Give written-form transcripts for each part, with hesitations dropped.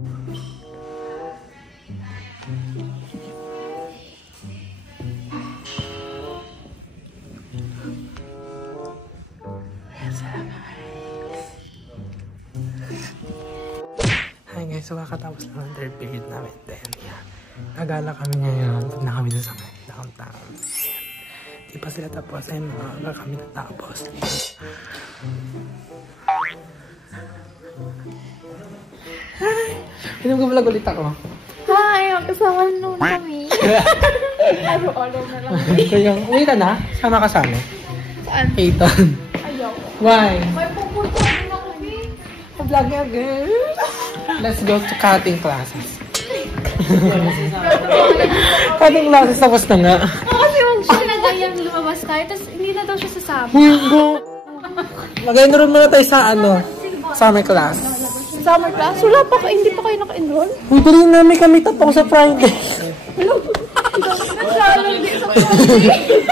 Hi guys, so kakatapos lang ng third period namin. Then, yan. Nagala kami ngayon. Punta na kami sa downtown. Di pa sila tapos. Ayun, maaga kami natapos. Hi! Pinag-vlog ulit ako. Hi! Magkasama naman kami. Araw-araw na lang. Uwi ka na? Sama ka sa amin? Saan? Peyton. Ayaw. Why? May pupunta rin ako eh. Vlog niya again. Let's go to cutting classes. Cutting classes tapos na nga. Kasi huwag siya nagayang lumabas tayo, tapos hindi na daw siya sasama. Hindi. Mag-enroll muna tayo sa summer class. Summer class? Wala pa kayo, hindi pa kayo naka-enroll? Uy, dali na, may kamit up ako sa Friday. Hello? Nag-challenge din sa Friday.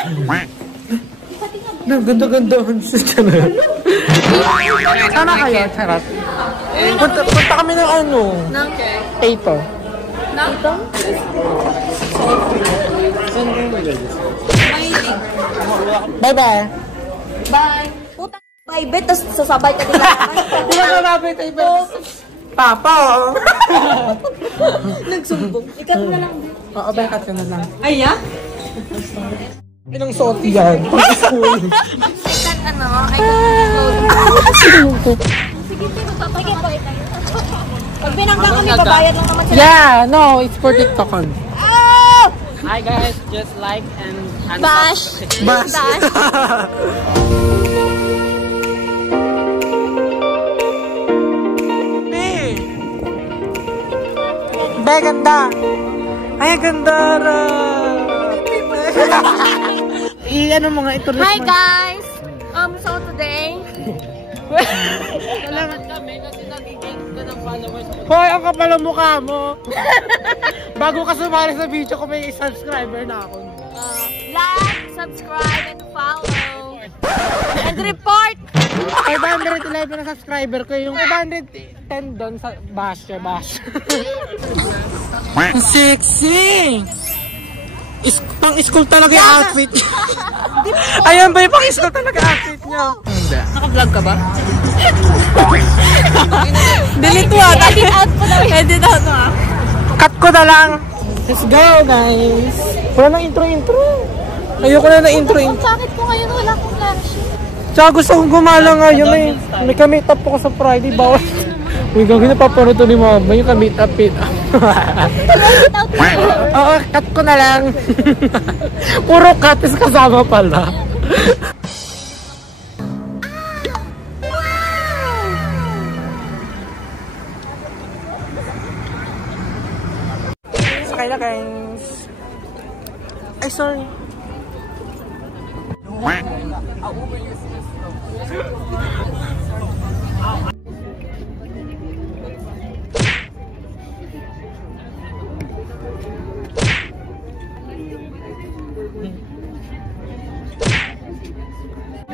Ganda-ganda. Sana kayo, charot. Punta kami ng Nang? Tato. Nang? Bye-bye. Bye. Puta, bye, bet, tapos sasabay ka din naman. Hindi na sasabay tayo, Papa, Nagsumbong. Ikat na lang din. Oo, bakat ka na lang. Ay, ya? Inang suot yan. Ikat Sige, magpapakabay tayo. Pag binangga kami, babayad lang naman sila. Yeah, no, it's for TikTok on. Hi guys, just like and Bash! Bash! Be, ganda! Ay, ganda! Ano mo nga ito? Hi guys! So today... salamat kami kasi nagiging ka ng followers. Hoy, ang kapal ang mukha mo! Bago ka sumali sa video ko, may subscriber na ako. Like, subscribe, and follow. And report! 511 na subscriber ko. Yung 510 doon sa bash. Sexy! Pang-school talaga yung outfit. Ayan ba yung pang-school talaga outfit nyo? Hindi. Naka-vlog ka ba? Delete mo. Edit out po na. Edit out mo ah. Cut ko na lang. Let's go guys. Wala nang intro. Ayoko na na intro. Bakit po ngayon wala akong flash? Tsaka gusto kong gumala ngayon eh. May ka-meet up ako sa Friday. Bawal. Uy, gagawin na papano ito ni Mama. Yung ka-meet up it. Oo, cut ko na lang. Puro cut is kasama pala. Sakay na guys. Ay, sorry.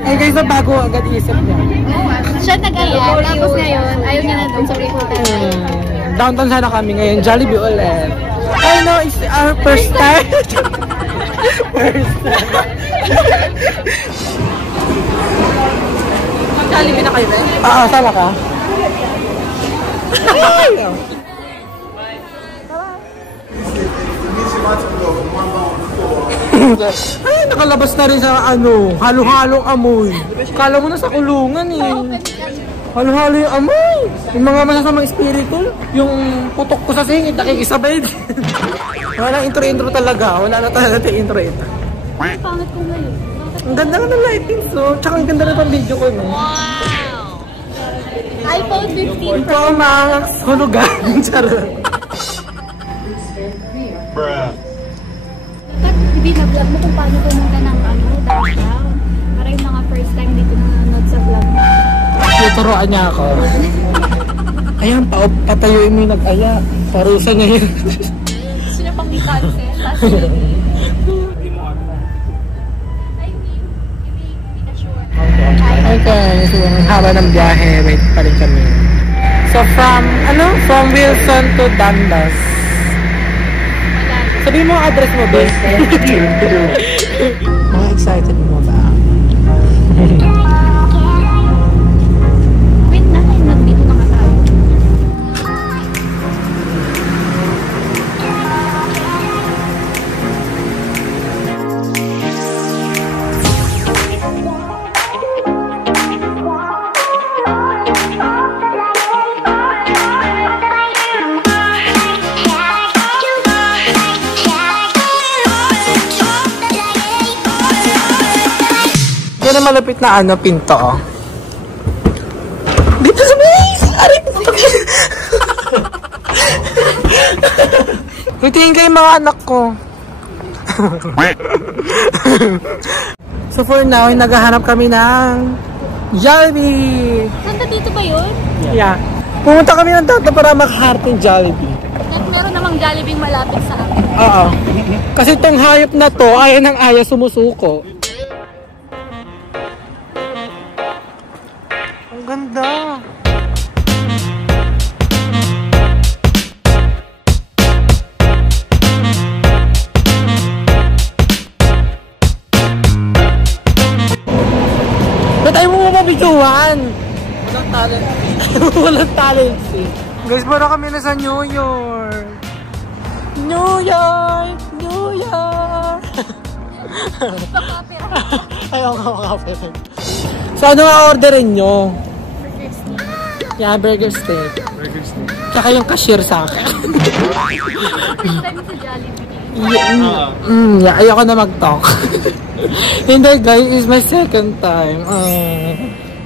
Ay guys, bago agad isip niya. Siya nag-aya, tapos ngayon, ayaw niya na doon sa recruiter. Downtown sana kami ngayon, Jollibee ulit. I know, it's our first time. First time. Jollibee na kayo ba? Sama ka? Ay, nakalabas na rin sa halo-halong amoy. Kala mo na sa kulungan eh. Halo-halo yung amoy. Yung mga masasamang espiritu, yung putok ko sa singit, nakikisabay din. Wala intro talaga. Wala na talaga intro ito. Pangit ko ngayon. Ang ganda nga ng lighting, so. Tsaka ang ganda na pang video ko, no? Wow! iPhone 15 Pro Max, hulugan. Charot. Bruh. Dapat binablog mo kung paano pumunta ng downtown. Para yung mga first time dito nanonood sa vlog mo. Tuturoan niya ako. Ayan, patayuin mo yung nag-aya. Parusa niya yun. Gusto niya pang i-cancel. Okay, so ang haba ng biyahe, wait pa rin kami. So from Wilson to Dundas. Sabihin mo ang address mo, bes. Mga excited mo ba? Wait na, nandito na ka tayo. Yan ang malapit na pinto, oh. Dito sa base! Aray! Hitingin kayo mga anak ko. So for now, naghahanap kami ng Jollibee! Nanda dito ba yun? Yeah. Pumunta kami ng Tata para makaharap ng Jollibee. At meron namang Jollibee malapit sa akin. Oo. Kasi itong hayop na to, ayaw ng ayaw sumusuko. Ang ganda. Ba't ayaw mo mabiguan? Walang talent. Walang talent eh. Guys, para kami na sa New York. New York! New York! Ayaw nga makapirate. So ano nga orderin nyo? Burger steak. Yeah, burger steak. Burger steak. Tsaka yung cashier sa akin. First time sa Jollibee. Yeah, ayoko na mag-talk. Hindi guys, it's my second time.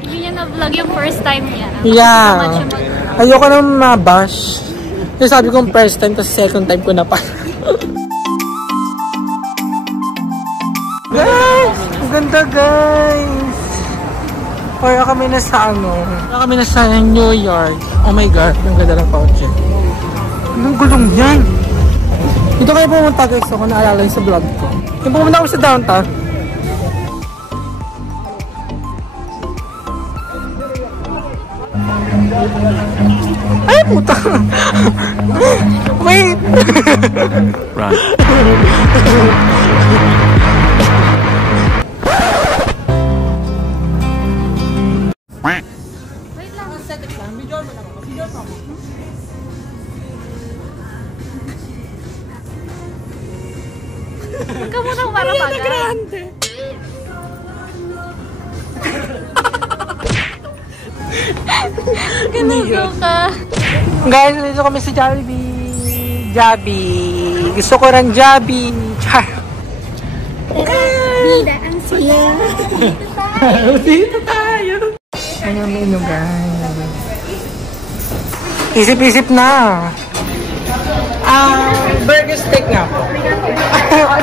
Hindi niya na-vlog yung first time niya. Yeah. Ayoko na mabash. Yung sabi kong first time, tapos second time ko na pa. Guys! Ang ganda guys! Kaya kami na sa Kaya kami na sa New York. Oh my God, ang ganda ng pouch. Anong gulong yan? Dito kayo pumunta guys, ako naalala yung sa vlog ko. Yung pumunta ako sa downtown. Ay, puta! Wait! Run. Wait lang. Huwag ka munang marapagan. Ganugo ka. Guys, dito kami sa Jollibee. Jabi. Gusto ko ng Jabi. Char. Bida ang siya. Dito tayo. Ano menu guys? Isip-isip na. Burger steak nga po.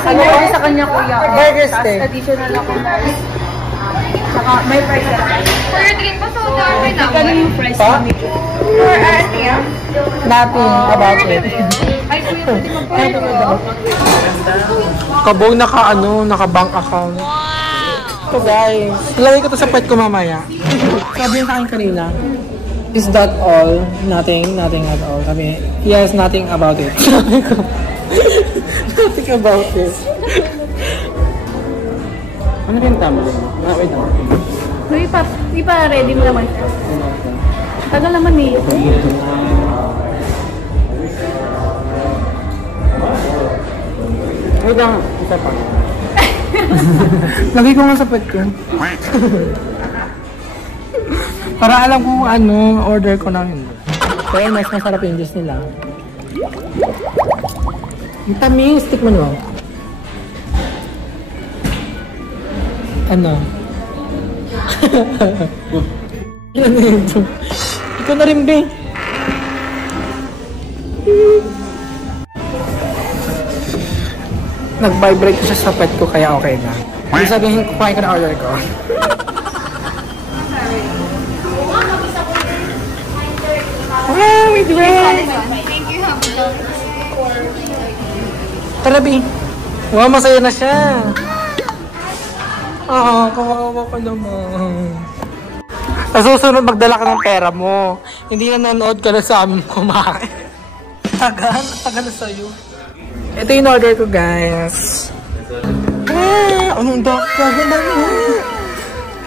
Ano ko sa kanya, kuya? Burger steak. Additional ako na. Saka may price na. For your drink ba, soda? Kano yung price Pa? namin? For yeah? Nothing about it. Ay, kuya, pwede magpapalito. Kabong naka-bank account. So guys, ilagay ko to sa pet ko mamaya. Sabi niya sa akin kanina, is that all? Nothing at all. Sabi, yes, nothing about it. Sabi ko, nothing about it. Ano ba yung tama? Wait lang. Hindi pa ready mo naman siya. Tagal naman eh. Wait lang, isa pa. Lagay ko nga sa pet ko. Para alam kung order ko na yun. Pero mas masarap yung juice nila. Ang tamis, tikman mo. Ano? Ano ito? Ikaw na rin, be. Nag-vibrate ko siya sa pet ko kaya okay na. Hindi sabihin ko kumain ko na order ko. Wow, wait. Thank you, Tara, be. Wow, masaya na siya. Kawawa ko naman. Sa susunod, magdala ka ng pera mo. Hindi nanonood ka na sa amin kumain. Tagal na sa'yo. Ito yung order ko, guys. Anong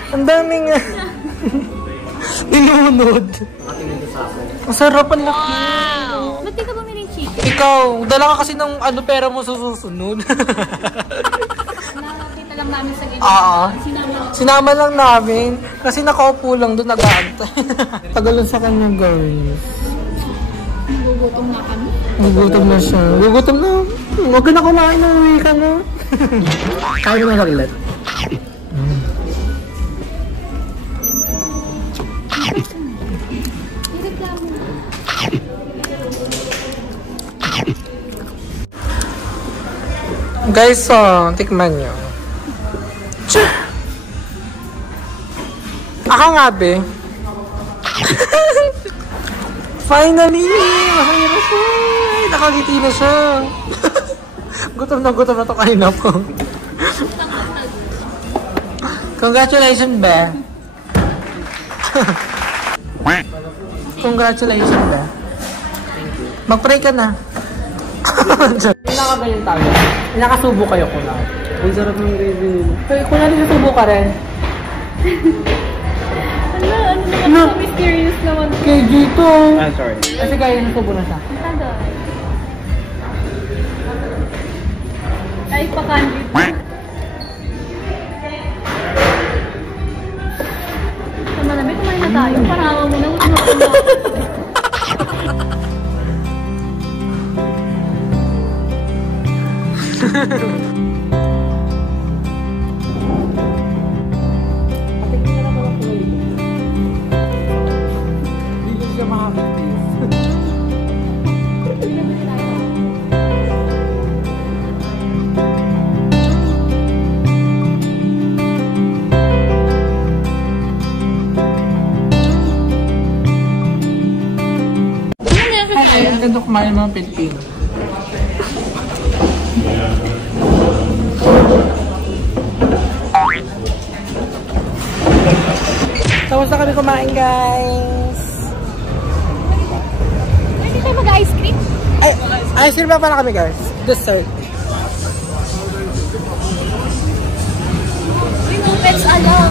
ang dami nga. Ninunod. Ang sarap ang laki. Wow! Ba't di ka bumili ng chicken? Ikaw, dala ka kasi ng pera mo sa susunod. Nakakita lang namin sa gilid. Oo. Sinama Sinama lang namin. Kasi nakaupo lang doon, nag-aantay. Tagal lang sa kanya, guys. Gugutom na kami. Gugutom na siya. Gugutom na. Huwag ka na kumain na, uwi ka na. Kaya mo na saglit. Guys, so, tikman nyo. Aka nga, be. Finally! Masaya na siya. Nakagiti na siya. Gutom na to kanina po. Congratulations, be. Congratulations, be. Mag-pray ka na. Nakagayon tayo. Nakasubo kayo ko lang. Ang sarap ng gravy nila. Hey, kung nakasubo ka rin. Ano naman so mysterious naman. Kay Gito. Sorry. Kasi kaya nasubo na siya. Tagal. Ay, pakandit. Tama na, may kumain na tayo. Parawa mo na. Hindi siya makakatiis. Ay, ang ganda kumain ng mga Pilipino. Tapos na kami kumain, guys. Hindi tayo mag-ice cream? Ay, ice cream pa pala kami, guys. Dessert. Let's alam.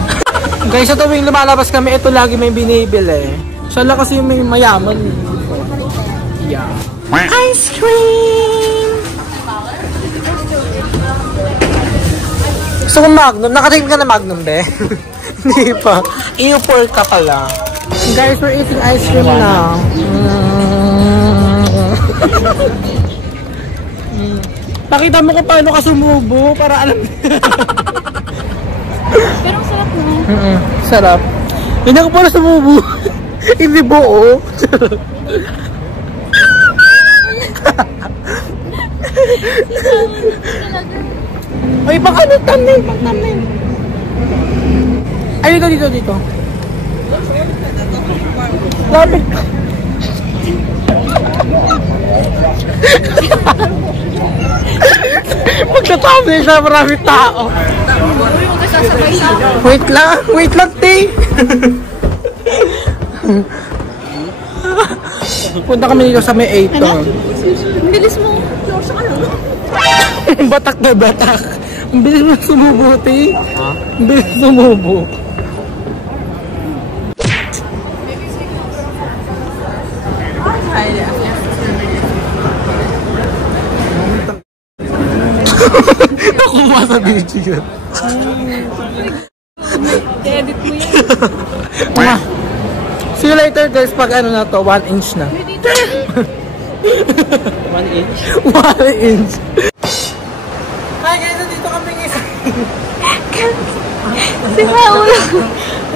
Guys, sa tuwing lumalabas kami, ito lagi may binibili. Siya lang kasi may mayaman. Yeah. Ice cream! Gusto kong Magnum. Nakatingin ka na Magnum, be? Hindi pa. Iupor ka pala. Guys, we're eating ice cream now. Pakita mo kung paano ka sumubo para alam. Pero sarap na. Sarap. Hindi ako pala sumubo. Hindi buo. Ay, baka ano, thumbnail, pang thumbnail. Ay, dito. Lapit. Magta-thumbnail siya, maraming tao. Huwag ka sasabay sa ako. Wait lang, te. Punta kami dito sa may 8 ton. Ang bilis mo. Close ka lang. Batak na batak. Ang bilis mo sumubo, te. Ang bilis sumubo. Nakuha sa video. I-edit mo yan. See you later, guys, pag ano na to, 1 inch na. 1 inch? 1 inch. Hi guys, nandito kami isa. Si Paul.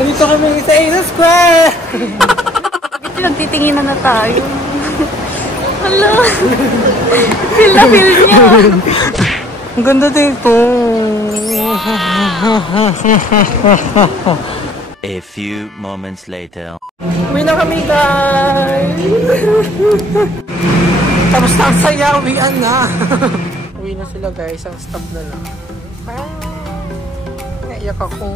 Nandito kami sa Ada Square. Nagtitingin na tayo. Hala. Feel na feel niya. Ang ganda dito. A few moments later. Uwi na kami, guys. Tapos na ang saya, uwian na. Uwi na sila, guys. Ang stop na lang. Naiyak ako.